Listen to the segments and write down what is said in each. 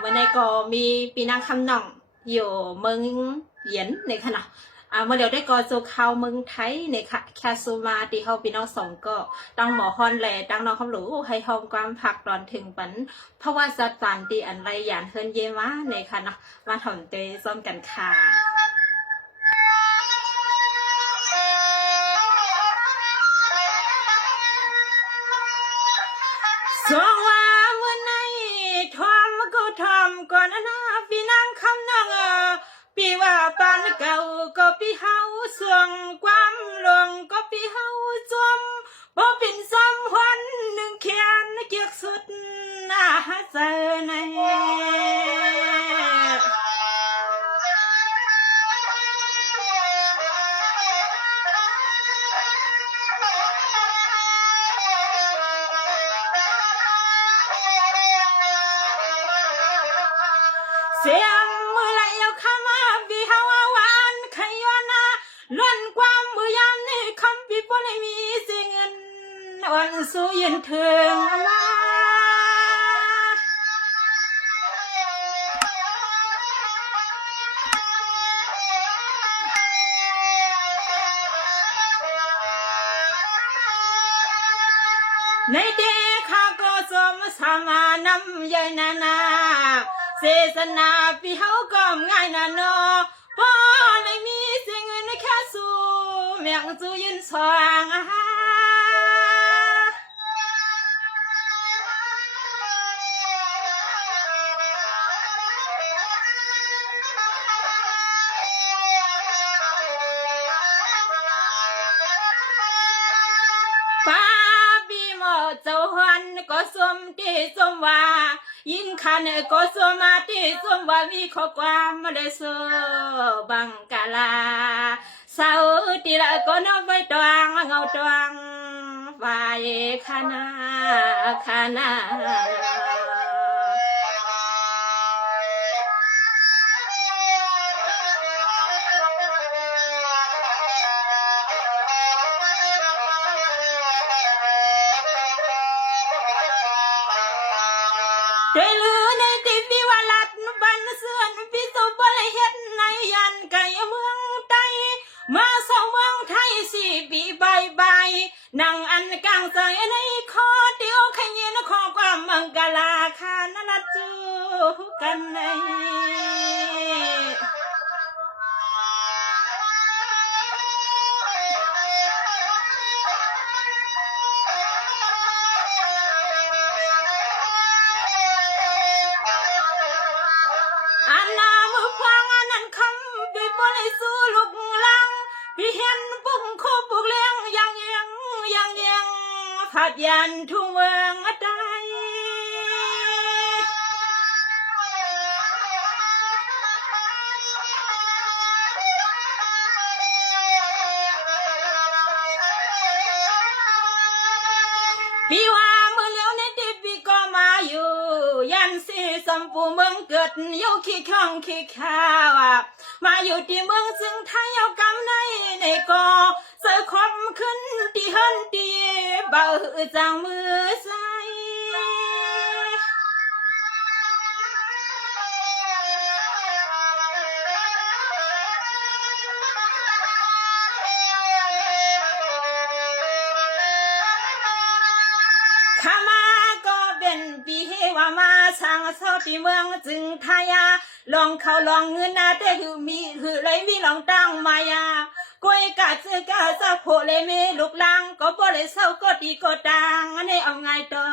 เมื่อในก็มีปีนางคำหน่องอยู่เมืองเหยียนในขณะเมื่อเดี๋ยวได้ก็โจข่าวเมืองไทยในค่ะแคซูมาตีเฮาพี่น้องสองก็ตั้งหมอฮอนแลตั้งน้องคำหลูให้ห้องความผักตอนถึงปันเพราะว่าสัตว์ตันตีอันไรหยานเฮินเยมาในค่ะเนาะมาถ่อมเตยซ้อมกันค่ะสองว่าเมื่อในทอมก็ทอมก่อนนะพี่นางคำนองปีว่าปานเก่าก็ปีเฮาสวงความหลวงก็ปีเฮาจมบ่เป็นซ้ำวันหนึ่งแขนเกียกสุดหน้าเจอในเสียงมือไหลเอาข้ามาบีเฮาหวานขยอนาล้วนความมือยามในคำปีบ่ได้มีเสียเงินอ่อนสู้ยืนถึงมาในเดข้าก็สมสามานำยัยนานาเสสนาปีเฮาก็ง่ายนาโนพอไม่มีเสียเงินแค่สู้เมียงสู้ยืนสว่างป้าบีโมเจ้าหันก็สมที่สมว่ายินคันก็สมาที่สมว่ามีข้อความมาได้สู้บังกาลาเศร้าที่ละก็นอนไว้ตวงเงาตวงไว้คณะคณะเดลือในทีวีว่าลัดบันเสือนพิสูบริเฮ็ดในยันไก่เมืองไทยมาสองเมืองไทยสี่ปีใบนั่งอันกลางใจในคอเดียวขยินขอความมังกลาคานละจูกันในอันนามือฟังอันนั้นคำปีบริสู้ลูกลังพี่เห็นบุ้งโคบุกเลี้ยงยังผัดยันทุ่งเมืองใดพี่ว่ามือเลี้ยวในดิบพี่ก็มาอยู่ยันสีสมปูเมืองเกิดยกขี้ข้องขี้ข้าวมาอยู่ที่เมืองซึ่งไทยเอากำในก็เสือคมขึ้นที่หันตีเบาจางมือใส่ข้ามาก็เป็นปีว่ามาสร้างเสาที่เมืองจึงทายาลองเขาลองเงินนาแต่คือเลยมีลองตั้งมายากวยกาซื้อกาซาโพเลยมีลูกลังก็บ่เลยเศร้าก็ดีก็ดังอันนี้เอาไงต่อ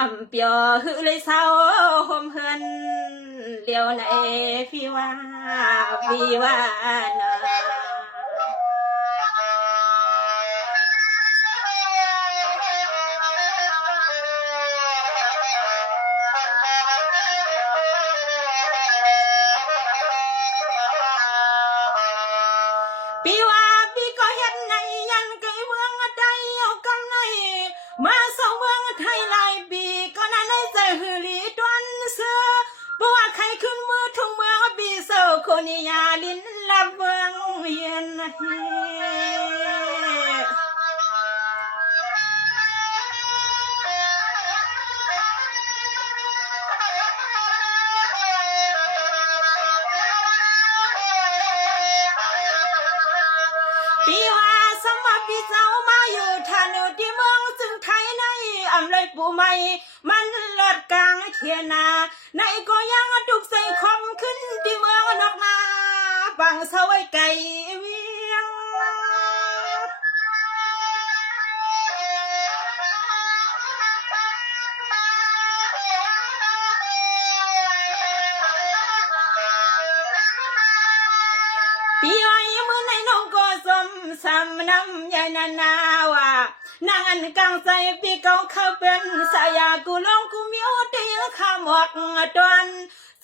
อำเปียวคือเลยเศร้าหอมเฮินเลี้ยวในพี่ว่านะปีว่าปีก็เห็นในยันไกเมืองใดเอากำในมาสองเมืองไทยหลายปีก็นั่นได้ใจหือลีดวนเสือบ่ว่าใครขึ้นมือทุ่งเมืองปีเศร้าคนนิยาลิ้นละเมืองเย็น ำเลยปูไม่มันเลิศกลางเขียนาในก็ยังทุกใส่คมขึ้นที่เมืองนอกนาบังเสวยไก่เวียงพี่ไอ้มือในน้องก็สมสำน้ำยายนานาว่านางอันกลางใจพี่เก่าเขาเป็นสายากูลงกูมีโอเดียข้าหมดตอน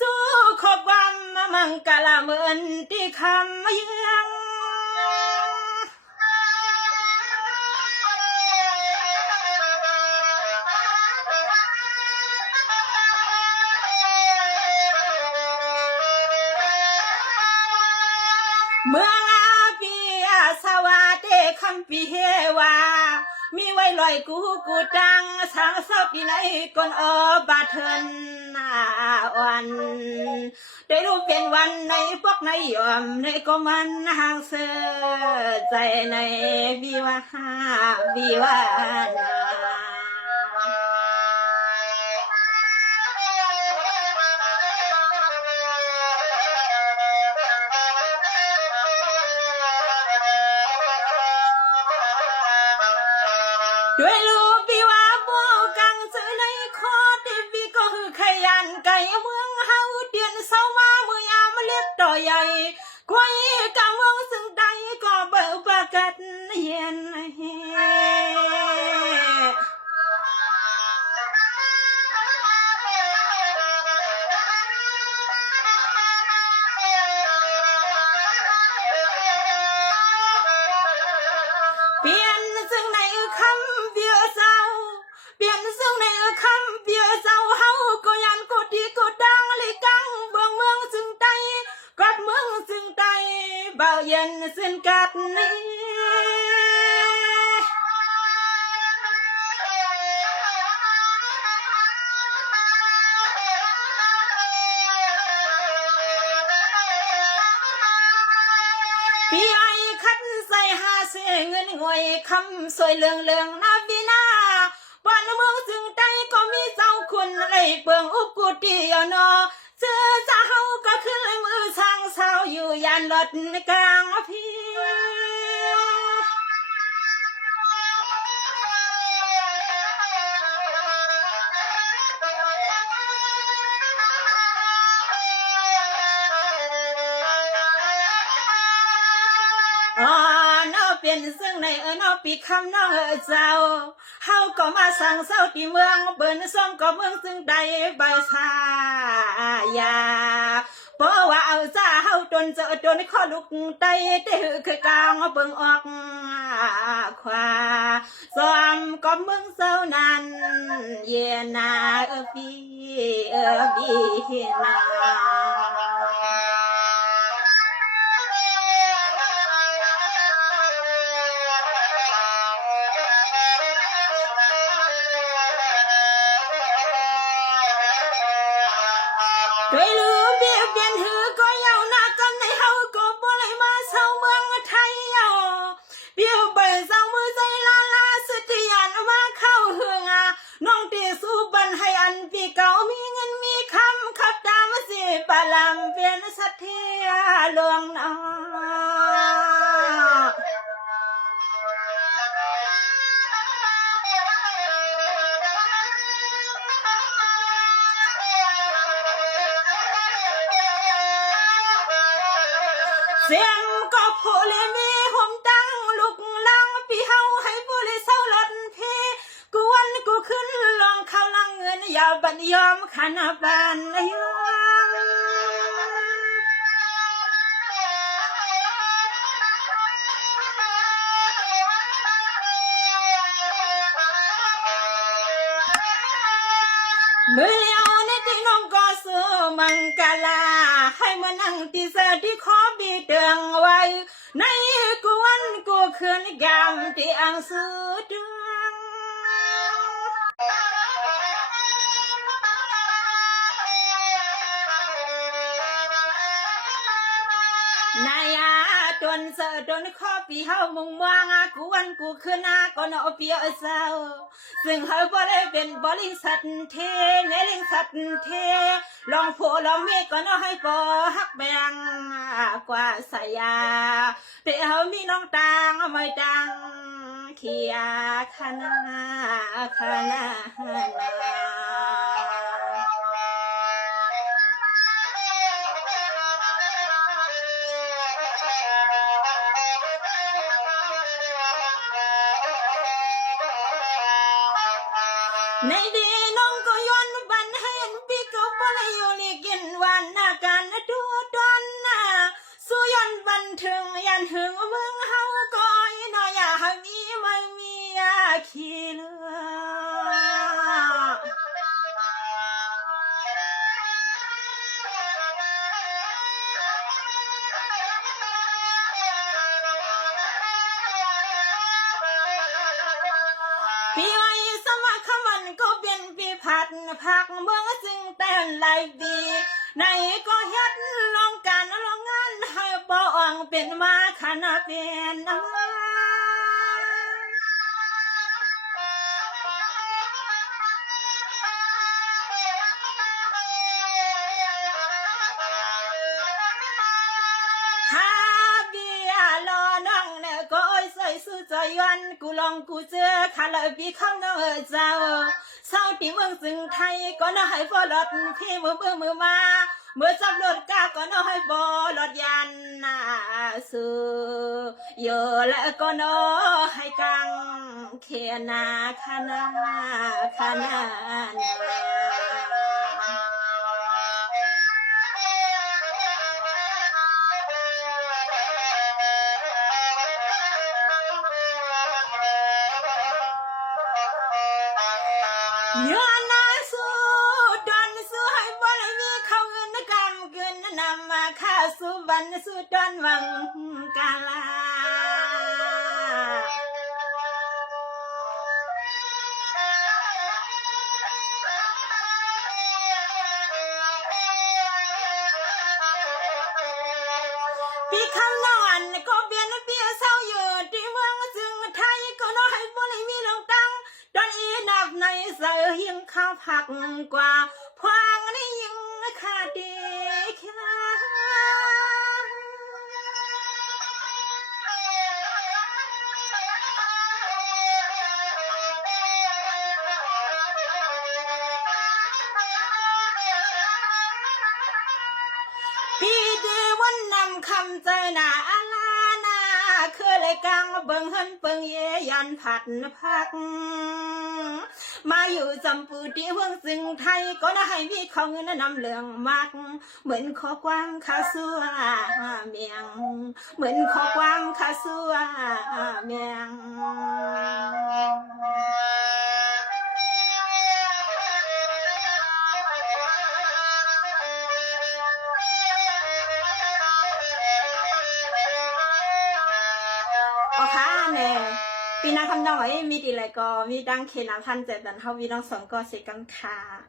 สู้ขบความมังกะละเมินที่คำเยียงเมื่อลาปีอาสวาเตคำปีเฮวามีไว้ลอยกูจังสางเศร้าปีไหนก่อนบาเทินวันได้รู้เป็นวันในพวกในยอมในก็มันห่างเสือใจในวิวานาด้วยลูกพี่ว่าบัวกังซื้อในคอที่พี่ก็คือขยันไก่เมืองเฮาเดือนเศร้ามาเมื่อยามเล็กต่อใหญ่ควายกลางเมืองซึ่งใดก็เบิกประกัดเย็นเปลี่ยนซึ่งในคำเบียเศร้าเปลี่ยนซึ่งในคำเบียเศร้าเฮาก็ยันกูดีกูดังเลยกังเบืองเมืองซึ่งใดกัดเมืองซึ่งใดเบาเย็นซึ่งกัดนี้พี่ไอ้คันใส่หาเสียเงินงวยคำสวยเลืองนาบีนาบ้านเมืองซึ่งใดก็มีเจ้าคุณเลยเปิงอุกุตินอเสื้อสาวก็ขึ้นมือช่างสาวอยู่ยันรถกลางพี่นอเป็นซึ่งในนอปีคำนอเจ้าเฮาก็มาสั่งเศร้าที่เมืองเปิ้นส่งก็เมืองซึ่งใดใบชายาเพราะว่าเอาซาเฮาจนเจอจนข้อลุกไตเตื้อคือกลางเบิ่งออกขวาซ้อมก็เมืองเศร้านั้นเย็นนาพี่บีนาด้วยลูกเบี้ยเบียนหือก็ยาวนากันในเฮาก็บ่เลยมาเศร้าเมืองไทยเบี้ยวใบเศร้ามือใจลาสุดที่ยันมาเข้าเฮืองน้องตีสู้บันให้อันพี่เก่ามีเงินมีคำขับตามสิปลำเป็นสัตยาหลวงนาเสียงก็ผู้เลยมีห่มตั้งลุกลังพี่เฮาให้ผู้เลยเศร้าหลัดพี่กูวันกูขึ้นลองเข้าลังเงินอย่าบันยอมขันบันยอมมือเลี้ยวในที่น้องก็สู้มังกลาให้มานั่งที่เสที่ขอบีเตืองไว้ในกูวันกูคืนกำที่อังสุดวงนายาตัว นเสอดนข้อปีเฮามุงมังกูวันกูคืนนาก็นอเปียเศร้าซึ่งเฮาบ่ได้เป็นบริษัทเทเนลิงสัตเทลองผัวลองเมียก็นอให้บ่ฮักแบ่งกว่าสายาแต่เฮามีน้องต่างไม่ต่างเขียคณะในดีน้องก็ย้อนบันให้พี่ก็บ่ได้อยู่นี่กินวันหน้ากันดูดอนนะสู้ย้อนบันถึงยันหึงมึงเฮาก็อีน้อยอย่าให้มีไม่มีขี้เหลือพี่ไว้สมัครมันก็เป็นพี่ผัดผักเมืองจึงแต่หลายปีในก็เฮ็ดลองการลองงานให้บ่อ่องเป็นมาขนาดเป็นฮาเบียรอน้องเนี่ยก็ใส่สุดใจวันกูลองกูเจอขาเลยปีข้างนอกเจ้าเศร้าปีเมืองจึงไทยก็น่าให้ฟอลดพี่มือมาเมื่อจับรถกาก็น่าให้บอลดยันนาสูเยอะและก็น่าให้กังเขียนาคณะย้อนนาสู้ดอนสู้ให้บ่ได้มีเขาเงินกำเกินนำมาข้าสู้บันสู้ดอนวังกาลาพี่คำนอนก็เบียนเบี้ยเศร้าอยู่ที่เมืองจึงไทยก็น้อยบ่ได้มีลงตังดอนอีนับในเสือยิงข้าวผักกว่าพวางนี่ยิงขาดีแค่พี่เดวันนำคำใจหนาอาลานาคือเลยกังเบิ่งหันเปิงเยยันผัดพักมาอยู่จำปูที่เมืองจึงไทยก็น่าให้มีของเงินนำเหลืองมากเหมือนขอกว้างข้าสัวเมียงเหมือนขอกว้างข้าสัวเมียงค่ะเนี่ยปีนาคำน้อยมีดีอะไรก็มีดังเคนาพันเจ็ดดันเฮาวีน้องสองก็เสกันค่ะ